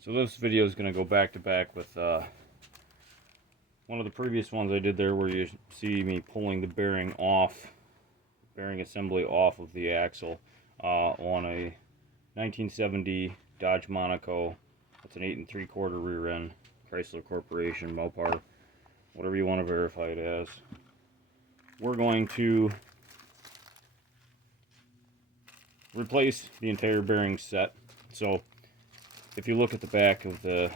So this video is going to go back to back with one of the previous ones I did there, where you see me pulling the bearing assembly off of the axle on a 1970 Dodge Monaco. It's an 8 3/4 rear end, Chrysler Corporation, Mopar, whatever you want to verify it as. We're going to replace the entire bearing set. So if you look at the back of the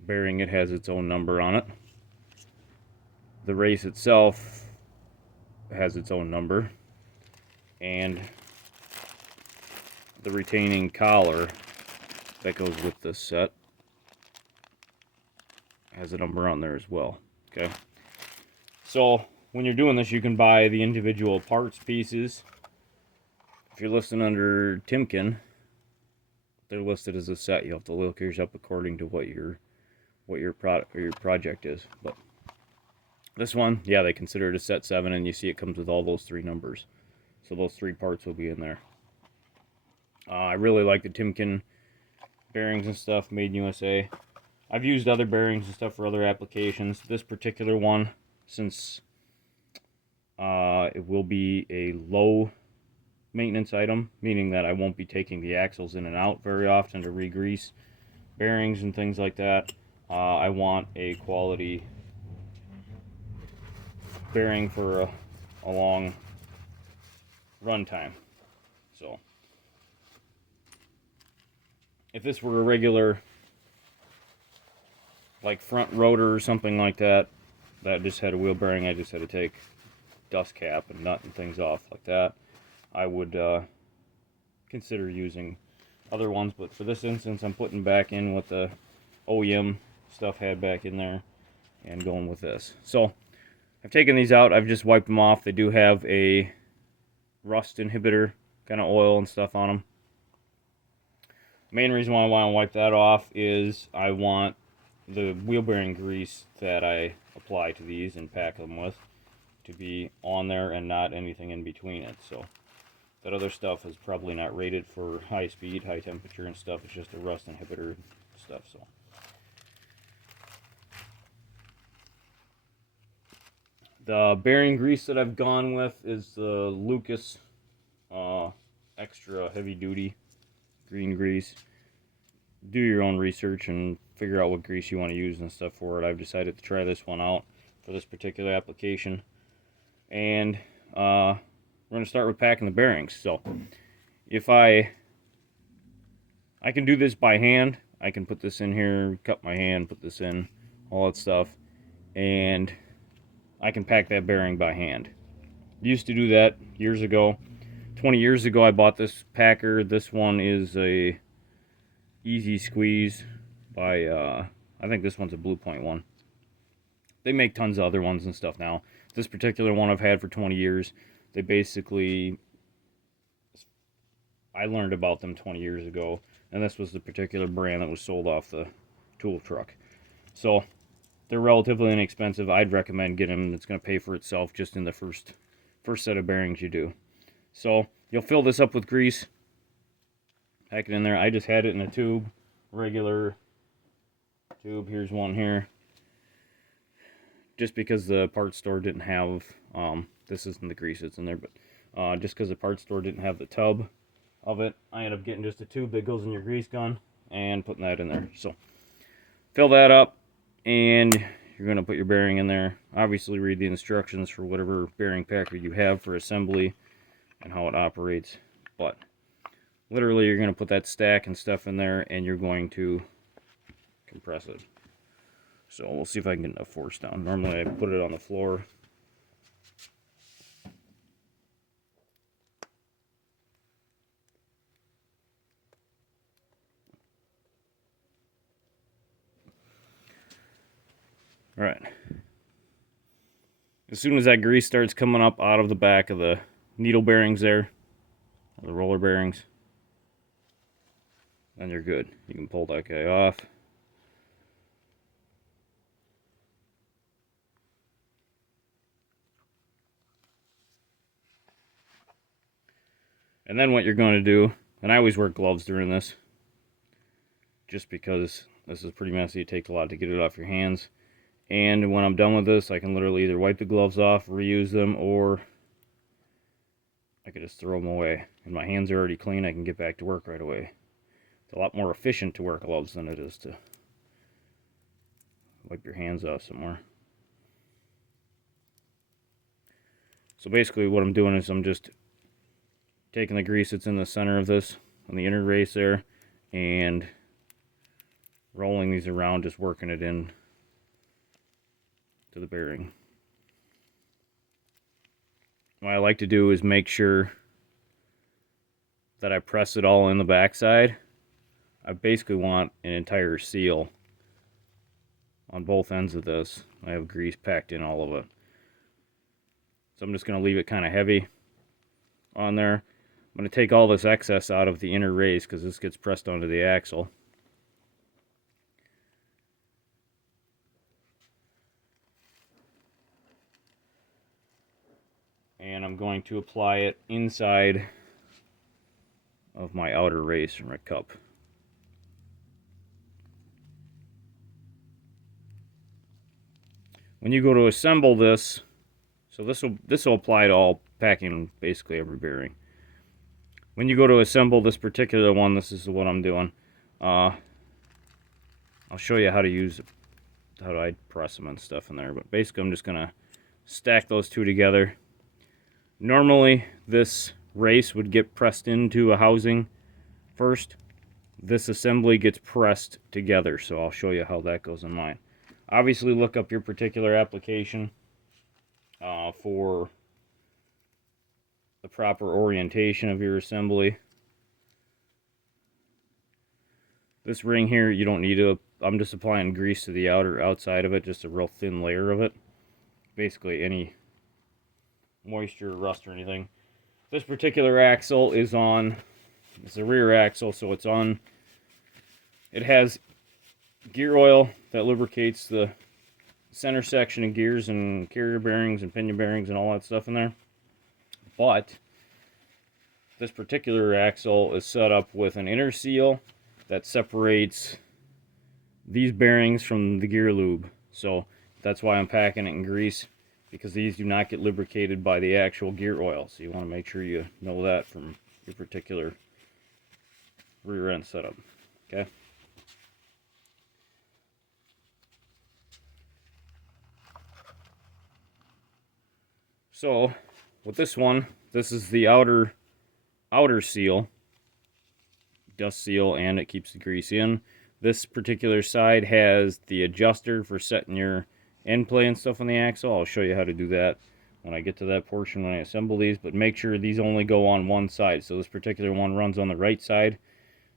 bearing, it has its own number on it. The race itself has its own number, and the retaining collar that goes with this set has a number on there as well. Okay, so when you're doing this, you can buy the individual parts pieces. If you're listed under Timken, they're listed as a set. You have to look yours up according to what your product or your project is. But this one, yeah, they consider it a set 7, and you see it comes with all those 3 numbers. So those 3 parts will be in there. I really like the Timken bearings and stuff, made in USA. I've used other bearings and stuff for other applications. This particular one, since it will be a low maintenance item, meaning that I won't be taking the axles in and out very often to re-grease bearings and things like that, I want a quality bearing for a long run time. So if this were a regular, like, front rotor or something like that, that just had a wheel bearing, I just had to take dust cap and nut and things off like that, I would consider using other ones. But for this instance, I'm putting back in what the OEM stuff had back in there and going with this. So I've taken these out, I've just wiped them off. They do have a rust inhibitor kind of oil and stuff on them. Main reason why I want to wipe that off is I want the wheel bearing grease that I apply to these and pack them with to be on there and not anything in between it. So that other stuff is probably not rated for high speed, high temperature and stuff. It's just a rust inhibitor stuff. So the bearing grease that I've gone with is the Lucas extra heavy duty green grease. Do your own research and figure out what grease you want to use and stuff for it. I've decided to try this one out for this particular application, and we're going to start with packing the bearings. So if I can do this by hand, I can put this in here, cut my hand, put this in, all that stuff, and I can pack that bearing by hand. Used to do that years ago. 20 years ago I bought this packer. This one is a Easy Squeeze by I think this one's a Blue Point one. They make tons of other ones and stuff now. This particular one I've had for 20 years. They basically, I learned about them 20 years ago, and this was the particular brand that was sold off the tool truck. So they're relatively inexpensive. I'd recommend getting them. It's going to pay for itself just in the first set of bearings you do. So you'll fill this up with grease, pack it in there. I just had it in a tube, regular tube. Here's one here. Just because the parts store didn't have, this isn't the grease that's in there, but just because the parts store didn't have the tub of it, I ended up getting just a tube that goes in your grease gun and putting that in there. So fill that up, and you're going to put your bearing in there. Obviously read the instructions for whatever bearing packer you have for assembly and how it operates. But literally you're going to put that stack and stuff in there, and you're going to compress it. So we'll see if I can get enough force down. Normally I put it on the floor. Alright. As soon as that grease starts coming up out of the back of the needle bearings there, or the roller bearings, then you're good. You can pull that guy off. And then what you're going to do And I always wear gloves during this, just because this is pretty messy. It takes a lot to get it off your hands. And when I'm done with this, I can literally either wipe the gloves off, reuse them, or I could just throw them away. And my hands are already clean. I can get back to work right away. It's a lot more efficient to wear gloves than it is to wipe your hands off somewhere. So basically what I'm doing is I'm just taking the grease that's in the center of this, on the inner race there, and rolling these around, just working it in to the bearing. What I like to do is make sure that I press it all in the backside. I basically want an entire seal on both ends of this. I have grease packed in all of it. So I'm just going to leave it kind of heavy on there. I'm going to take all this excess out of the inner race because this gets pressed onto the axle. And I'm going to apply it inside of my outer race or my cup. When you go to assemble this, so this will apply to all packing, basically every bearing. When you go to assemble this particular one, this is what I'm doing. I'll show you how to use, how I press them and stuff in there. But basically, I'm just gonna stack those two together. Normally, this race would get pressed into a housing first. This assembly gets pressed together, so I'll show you how that goes in mine. Obviously, look up your particular application for the proper orientation of your assembly. This ring here, you don't need to, I'm just applying grease to the outside of it, just a real thin layer of it. Basically any moisture, rust, or anything. This particular axle is on, it's a rear axle, so it's on, it has gear oil that lubricates the center section of gears and carrier bearings and pinion bearings and all that stuff in there. But this particular axle is set up with an inner seal that separates these bearings from the gear lube. So that's why I'm packing it in grease, because these do not get lubricated by the actual gear oil. So you want to make sure you know that from your particular rear end setup. Okay. So with this one, this is the outer seal, dust seal, and it keeps the grease in. This particular side has the adjuster for setting your end play and stuff on the axle. I'll show you how to do that when I get to that portion when I assemble these, but make sure these only go on one side. So this particular one runs on the right side,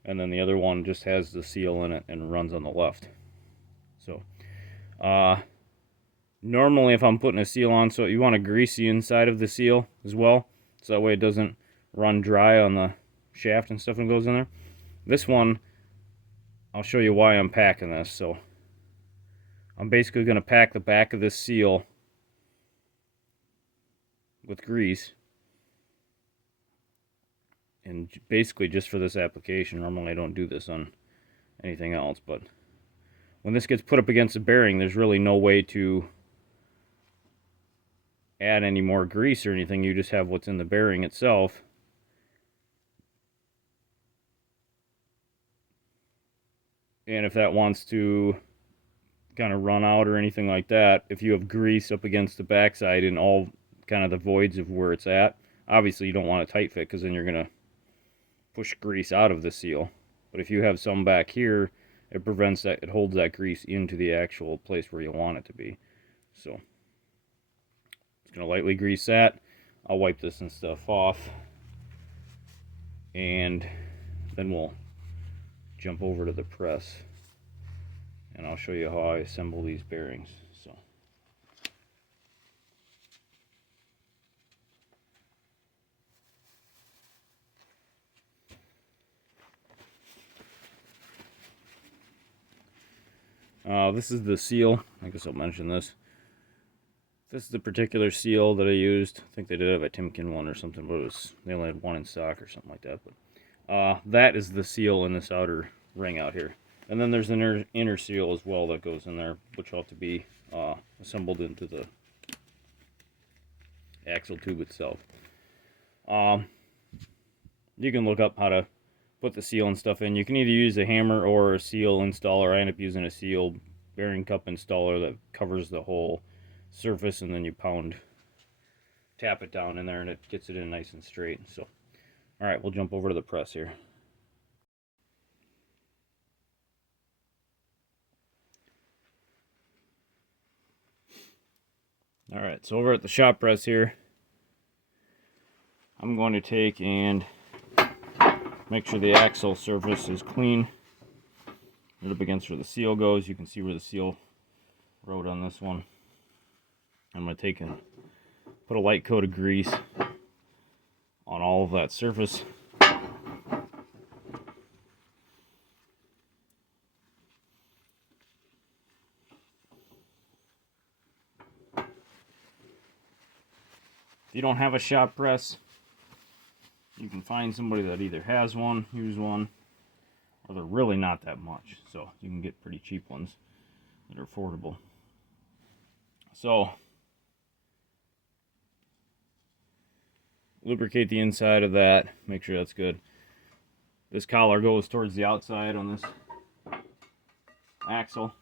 and then the other one just has the seal in it and runs on the left. So normally if I'm putting a seal on, so you want to grease the inside of the seal as well, so that way it doesn't run dry on the shaft and stuff that goes in there. This one, I'll show you why I'm packing this. So I'm basically going to pack the back of this seal with grease, and basically just for this application. Normally I don't do this on anything else, but when this gets put up against the bearing, there's really no way to add any more grease or anything. You just have what's in the bearing itself. And if that wants to kind of run out or anything like that, if you have grease up against the backside in all kind of the voids of where it's at, obviously you don't want a tight fit, because then you're going to push grease out of the seal. But if you have some back here, it prevents that, it holds that grease into the actual place where you want it to be. So just going to lightly grease that. I'll wipe this and stuff off, and then we'll jump over to the press and I'll show you how I assemble these bearings. So this is the seal. I guess I'll mention this. This is the particular seal that I used. I think they did have a Timken one or something, but they only had one in stock or something like that. But That is the seal in this outer ring out here. And then there's an inner seal as well that goes in there, which will have to be assembled into the axle tube itself. You can look up how to put the seal and stuff in. You can either use a hammer or a seal installer. I end up using a seal bearing cup installer that covers the whole surface, and then you tap it down in there, and it gets it in nice and straight. So, all right, we'll jump over to the press here. All right, so over at the shop press here, I'm going to take and make sure the axle surface is clean. Right up against where the seal goes. You can see where the seal rode on this one. I'm going to take and put a light coat of grease on all of that surface. If you don't have a shop press, you can find somebody that either has one, use one, or they're really not that much. So you can get pretty cheap ones that are affordable. So lubricate the inside of that, make sure that's good. This collar goes towards the outside on this axle.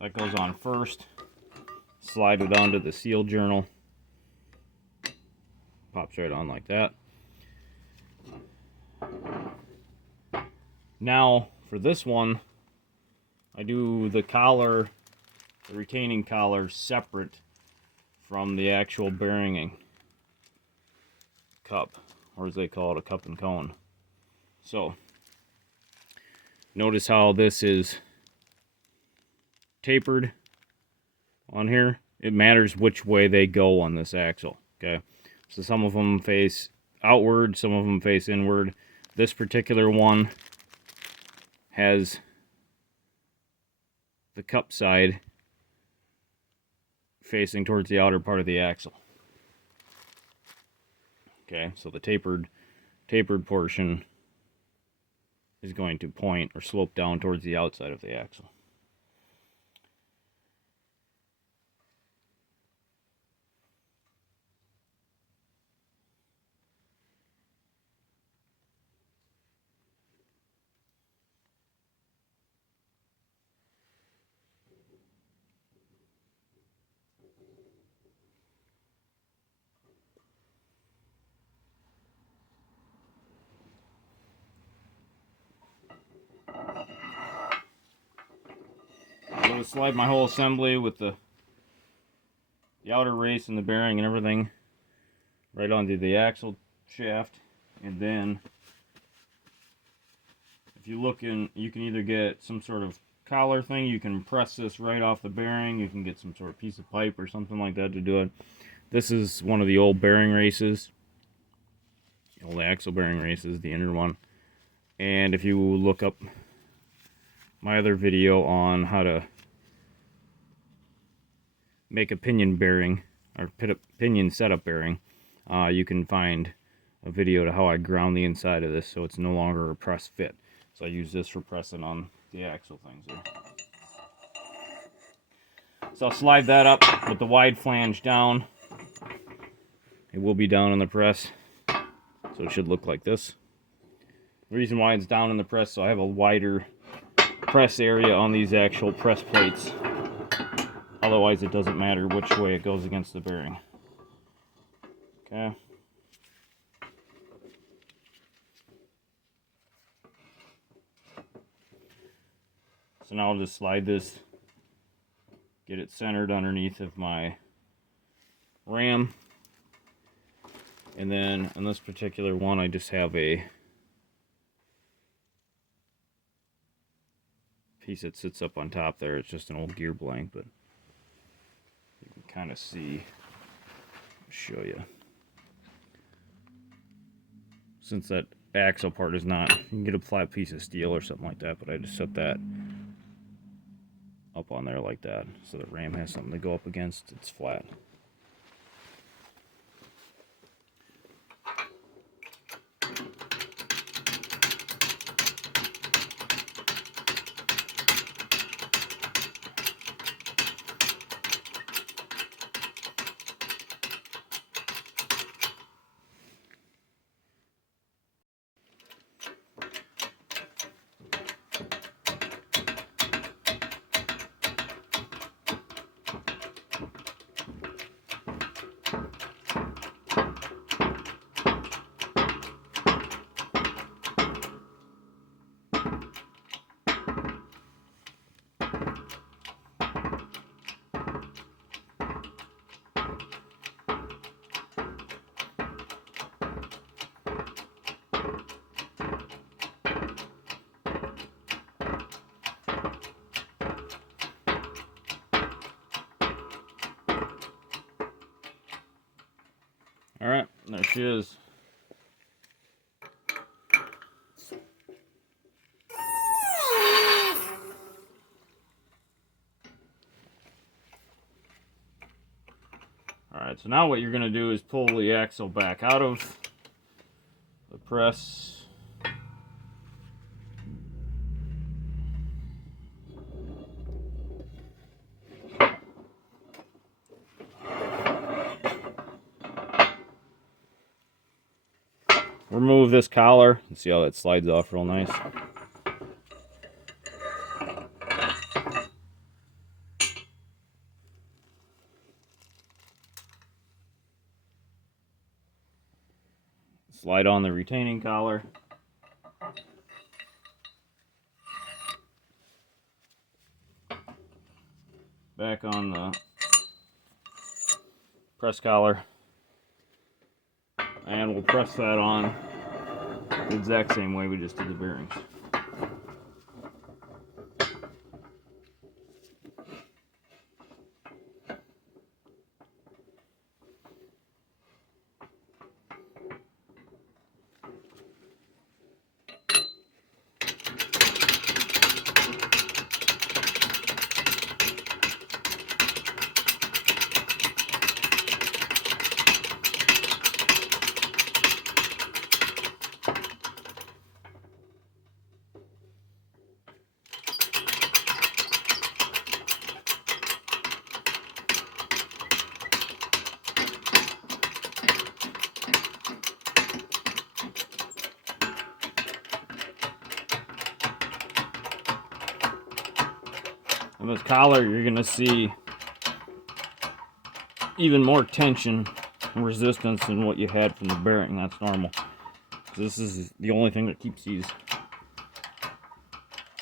That goes on first. Slide it onto the seal journal. Pops right on like that. Now for this one, I do the collar, the retaining collar, separate from the actual bearing cup, or as they call it, a cup and cone. So notice how this is tapered on here. It matters which way they go on this axle. Okay, so some of them face outward, some of them face inward. This particular one has the cup side facing towards the outer part of the axle. Okay, so the tapered portion is going to point or slope down towards the outside of the axle. I'm going to slide my whole assembly with the outer race and the bearing and everything right onto the axle shaft, and then if you look in, you can either get some sort of collar thing, you can press this right off the bearing, you can get some sort of piece of pipe or something like that to do it. This is one of the old bearing races, the old axle bearing races, the inner one. And if you look up my other video on how to make a pinion bearing or pinion setup bearing, you can find a video to how I ground the inside of this so it's no longer a press fit. So I use this for pressing on the axle things there. So I'll slide that up with the wide flange down. It will be down in the press, so it should look like this. The reason why it's down in the press, so I have a wider press area on these actual press plates. Otherwise it doesn't matter which way it goes against the bearing. Okay. So now I'll just slide this, get it centered underneath of my ram. And then on this particular one, I just have a piece that sits up on top there. It's just an old gear blank, but you can kind of see. I'll show you. Since that axle part is not, you can get a flat piece of steel or something like that, but I just set that up on there like that, so the ram has something to go up against. It's flat. There she is. Alright, so now what you're going to do is pull the axle back out of the press. Remove this collar and see how that slides off real nice. Slide on the retaining collar. Back on the press collar. And we'll press that on the exact same way we just did the bearings. On this collar, you're going to see even more tension and resistance than what you had from the bearing. That's normal. This is the only thing that keeps these,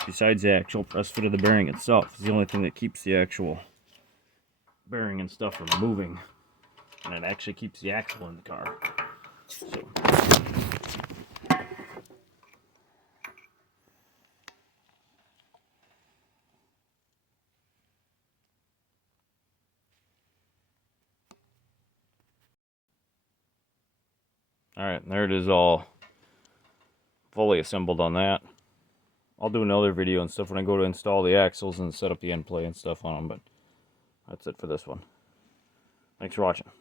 besides the actual press fit of the bearing itself, is the only thing that keeps the actual bearing and stuff from moving. And it actually keeps the axle in the car. So. Alright, there it is, all fully assembled on that. I'll do another video and stuff when I go to install the axles and set up the end play and stuff on them, but that's it for this one. Thanks for watching.